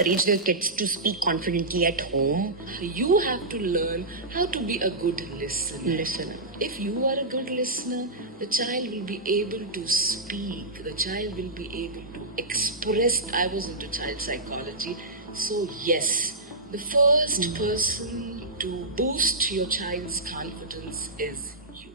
encourage their kids to speak confidently at home? You have to learn how to be a good listener. If you are a good listener, the child will be able to speak. The child will be able to express. I was into child psychology. So yes, the first person to boost your child's confidence is you.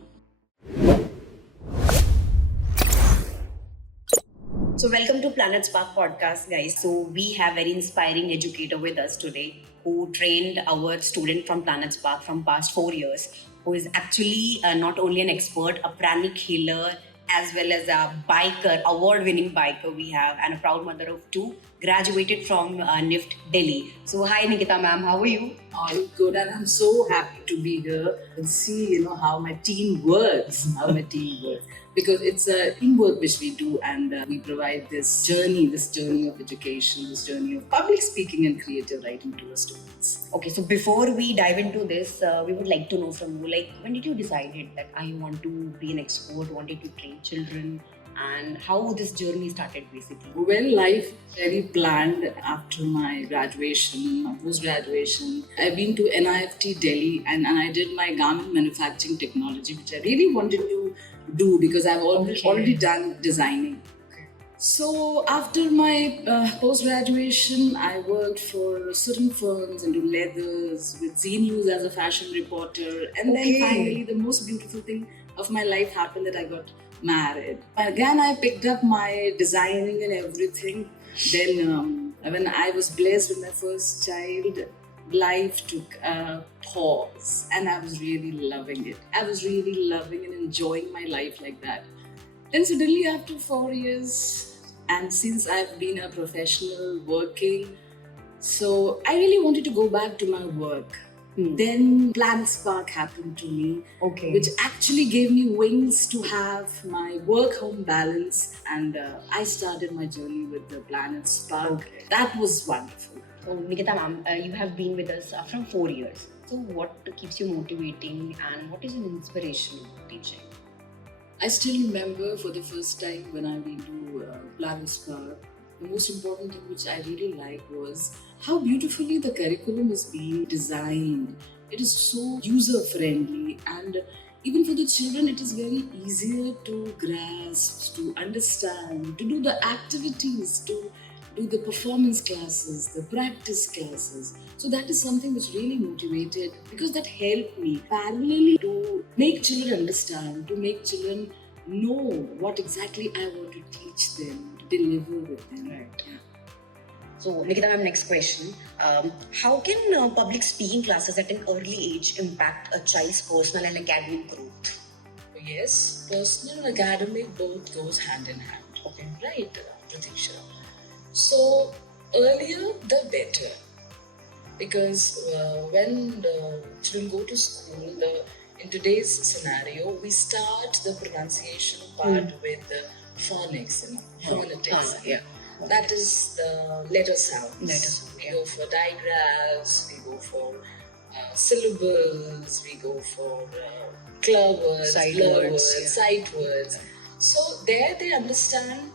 So welcome to PlanetSpark Podcast, guys. So we have very inspiring educator with us today who trained our student from PlanetSpark from past 4 years, who is actually not only an expert, a pranic healer, as well as a biker, award-winning biker we have, and a proud mother of 2, graduated from NIFT Delhi. So hi Nikita ma'am, how are you? I'm good, and I'm so happy to be here and see, how my team works. Because it's a teamwork which we do, and we provide this journey of education, this journey of public speaking and creative writing to our students. Okay, so before we dive into this, we would like to know from you, like, when did you decide that I want to be an expert, wanted to train children, and how this journey started basically? Well, life very planned after my graduation, my post-graduation. I've been to NIFT Delhi and I did my garment manufacturing technology, which I really wanted to do because I've already done designing. So after my post-graduation, I worked for certain firms into leathers with Z News as a fashion reporter. And then finally, the most beautiful thing of my life happened that I got married. Again, I picked up my designing and everything. Then when I was blessed with my first child, life took a pause and I was really loving it. I was really loving and enjoying my life like that. Then suddenly after 4 years, and since I've been a professional working, so I really wanted to go back to my work. Then PlanetSpark happened to me, which actually gave me wings to have my work-home balance, and I started my journey with the PlanetSpark. That was wonderful. So Nikita ma'am, you have been with us from 4 years. So what keeps you motivating and what is an inspiration of teaching? I still remember for the first time when I went to PlanetSpark, the most important thing which I really liked was how beautifully the curriculum is being designed. It is so user-friendly, and even for the children, it is very easier to grasp, to understand, to do the activities, to do the performance classes, the practice classes. So that is something which really motivated, because that helped me parallelly to make children understand, to make children know what exactly I want to teach them, to deliver with them. Right. So Nikita ma'am, next question. How can public speaking classes at an early age impact a child's personal and academic growth? Yes, personal and academic both goes hand in hand. Okay. Right, Pratiksha. So earlier the better, because when the children go to school, in today's scenario, we start the pronunciation part with the phonics, phonetics. That is the letter sounds. We go for digraphs, we go for syllables, we go for club words, blur words, sight words. So there they understand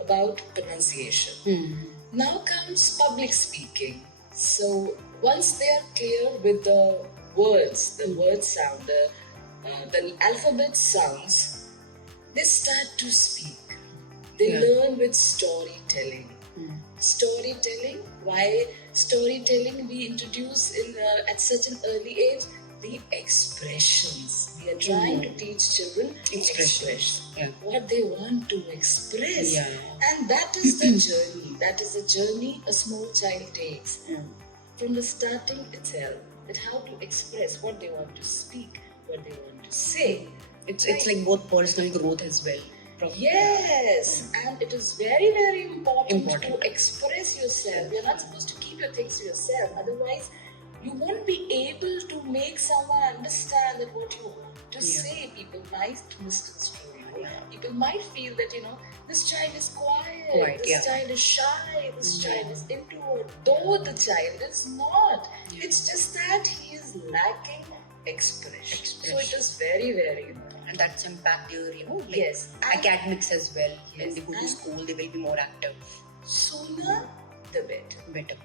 about pronunciation. Now comes public speaking. So once they are clear with the words, the word sound, the alphabet sounds, they start to speak. They learn with storytelling. Storytelling. Why storytelling? We introduce at such an early age the expressions. We are trying to teach children express what they want to express, and that is the journey. That is the journey a small child takes from the starting itself. That how to express what they want to speak, what they want to say. It's like both personal growth as well. Yes, and it is very, very important to express yourself. You're not supposed to keep your things to yourself. Otherwise, you won't be able to make someone understand that what you want to say. People might misconstrue you. People might feel that, this child is quiet, this child is shy, this child is introvert. Though the child is not. It's just that he is lacking expression. So it is very, very important. And that's impact their, academics as well. When they go to school, they will be more active. Sooner the better. Better.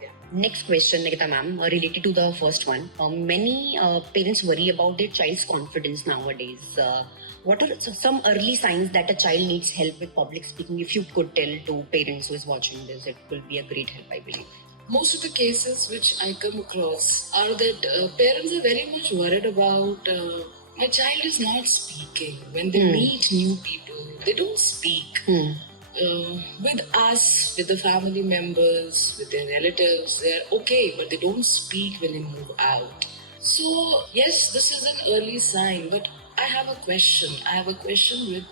Yeah. Next question, Nikita ma'am, related to the first one. Many parents worry about their child's confidence nowadays. What are some early signs that a child needs help with public speaking? If you could tell to parents who is watching this, it will be a great help, I believe. Most of the cases which I come across are that parents are very much worried about my child is not speaking. When they meet new people, they don't speak. With us, with the family members, with their relatives, they're okay, but they don't speak when they move out. So, yes, this is an early sign, but I have a question. I have a question with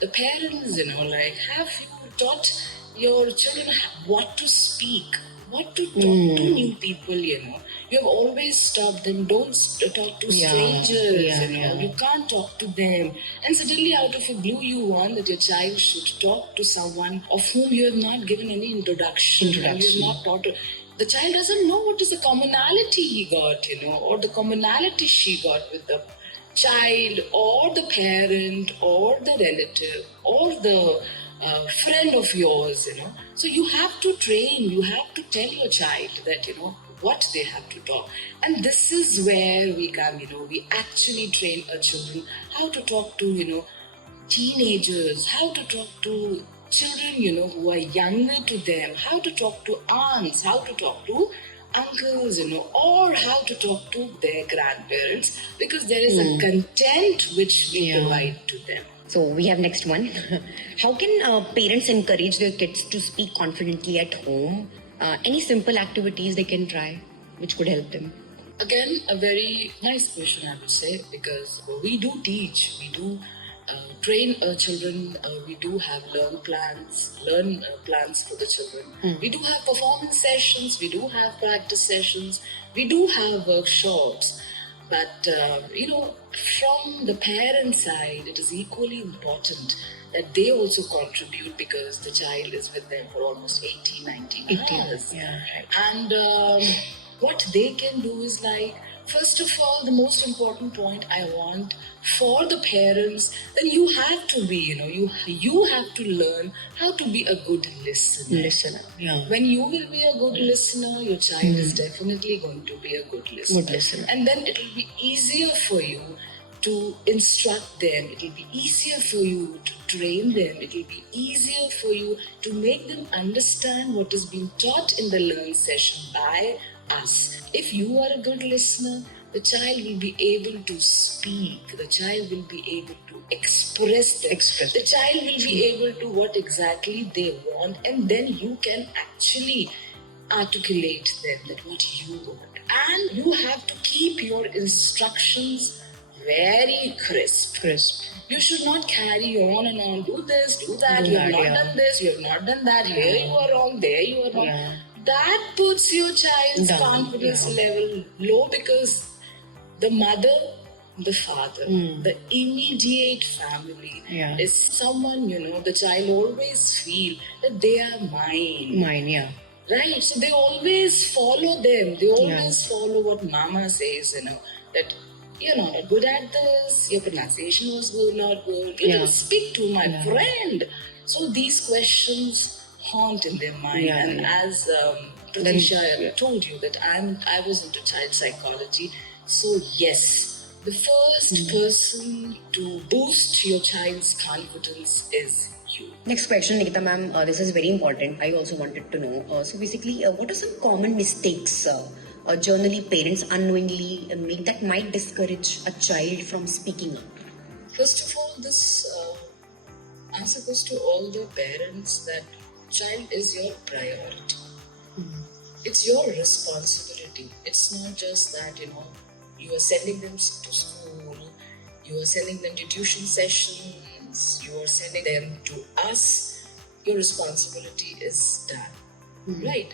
the parents, like, have you taught your children what to speak, what to talk to new people, You have always taught them, don't talk to strangers, You can't talk to them. And suddenly out of a blue, you want that your child should talk to someone of whom you have not given any introduction. And you have not taught to. The child doesn't know what is the commonality he got, or the commonality she got with the child or the parent or the relative or the friend of yours, So you have to train, you have to tell your child that, what they have to talk. And this is where we come, we actually train our children how to talk to, teenagers, how to talk to children, who are younger to them, how to talk to aunts, how to talk to uncles, or how to talk to their grandparents, because there is a content which we provide to them. So we have next one. How can parents encourage their kids to speak confidently at home? Any simple activities they can try which could help them? Again, a very nice question, I would say, because we do teach, we do train our children, we do have learn plans for the children. We do have performance sessions, we do have practice sessions, we do have workshops. But, from the parent side, it is equally important that they also contribute, because the child is with them for almost 18 hours. Yeah, right. And what they can do is first of all, the most important point I want for the parents, then you have to be, you have to learn how to be a good listener. Yeah. When you will be a good listener, your child is definitely going to be a good listener. And then it will be easier for you to instruct them. It will be easier for you to train them. It will be easier for you to make them understand what is being taught in the learn session by us. If you are a good listener, the child will be able to speak. The child will be able to express them. The child will be able to what exactly they want, and then you can actually articulate them that what you want. And you have to keep your instructions very crisp. You should not carry on and on. Do this, do that. You have not done this. You have not done that. Here you are wrong. There you are wrong. Yeah. That puts your child's confidence level low, because the mother, the father, the immediate family is someone, the child always feel that they are mine. Right? So they always follow them. They always follow what mama says, that you're not good at this, your pronunciation was good, not good. You didn't speak to my friend. So these questions haunt in their mind. As Pratisha told you that I was into child psychology. So yes, the first person to boost your child's confidence is you. Next question, Nikita ma'am. This is very important. I also wanted to know. So basically, what are some common mistakes generally parents unknowingly make that might discourage a child from speaking up? First of all, this answer goes to all the parents that child is your priority. It's your responsibility. It's not just that, you are sending them to school, you are sending them to tuition sessions, you are sending them to us. Your responsibility is done. Right?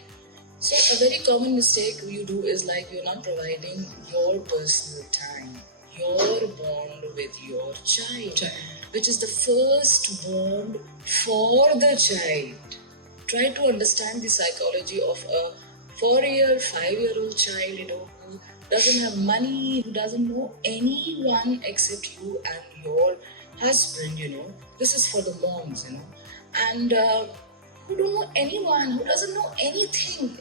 So a very common mistake you do is you're not providing your personal time, your bond with your child, which is the first bond for the child. Try to understand the psychology of a 4-year, 5-year-old child, who doesn't have money, who doesn't know anyone except you and your husband, This is for the moms, And who don't know anyone, who doesn't know anything.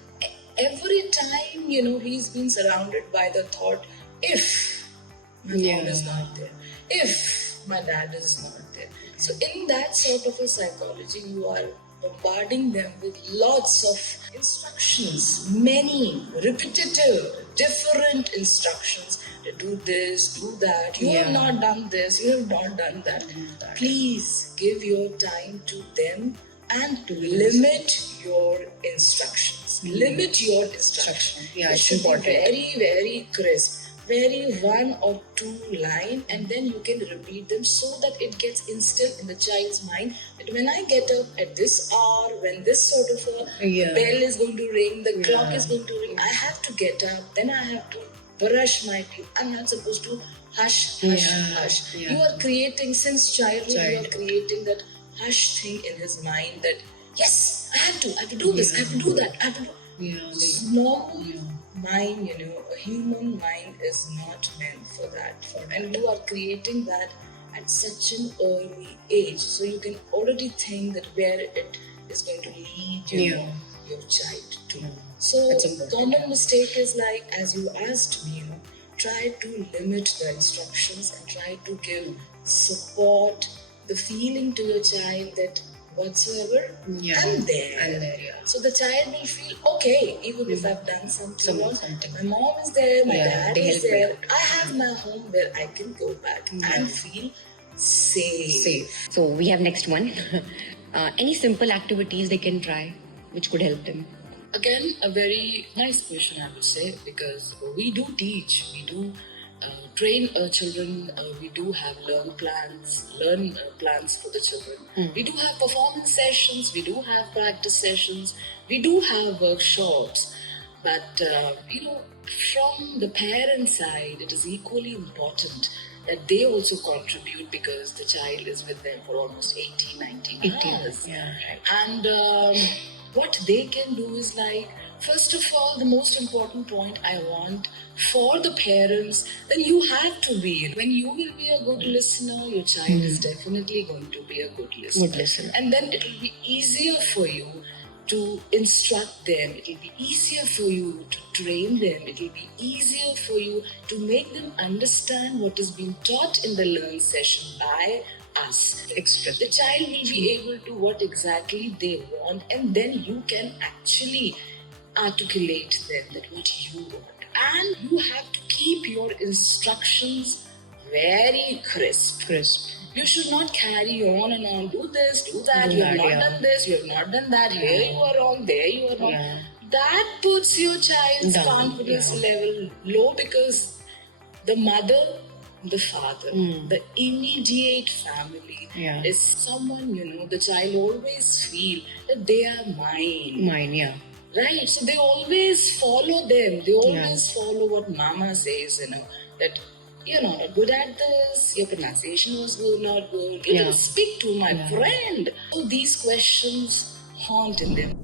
Every time, he's been surrounded by the thought, if my mom is not there, if my dad is not there. So in that sort of a psychology, you are bombarding them with lots of instructions, many repetitive, different instructions. Do this, do that. You have not done this, you have not done that. Please give your time to them and to limit your instructions. Limit your instructions. Yeah, it it's should important. be very, very crisp. Very one or two line, and then you can repeat them so that it gets instilled in the child's mind that when I get up at this hour, when this sort of a bell is going to ring, the clock is going to ring, I have to get up, then I have to brush my teeth. I'm not supposed to hush. You are creating, since childhood, you are creating that hush thing in his mind that, yes, I have to do this, I have to do that, I have to do. Normal mind, a human mind is not meant for that. And you are creating that at such an early age. So you can already think that where it is going to lead your child to. So common mistake is like, as you asked me, try to limit the instructions and try to give support, the feeling to your child that whatsoever, I'm there. So the child will feel okay, even if I've done something wrong. My mom is there, my dad is there. I have my home where I can go back and feel safe. So we have next one. Any simple activities they can try which could help them? Again, a very nice question, I would say, because we do teach, we do train children, we do have learn plans for the children. We do have performance sessions, we do have practice sessions, we do have workshops. But, from the parent side, it is equally important that they also contribute because the child is with them for almost 18 hours. And what they can do is like, first of all, the most important point I want for the parents, then you have to be. When you will be a good listener, your child is definitely going to be a good listener. And then it will be easier for you to instruct them. It will be easier for you to train them. It will be easier for you to make them understand what is being taught in the learn session by us. The child will be able to what exactly they want, and then you can actually articulate them that what you want. And you have to keep your instructions very crisp. You should not carry on and on, do this, do that, you have not done this, you have not done that, here you are wrong, there you are wrong. That puts your child's confidence level low because the mother, the father, the immediate family is someone, the child always feel that they are mine. Right, so they always follow them. They always follow what mama says, that you're not good at this, your pronunciation was good, not good. You can speak to my friend. So these questions haunt in them.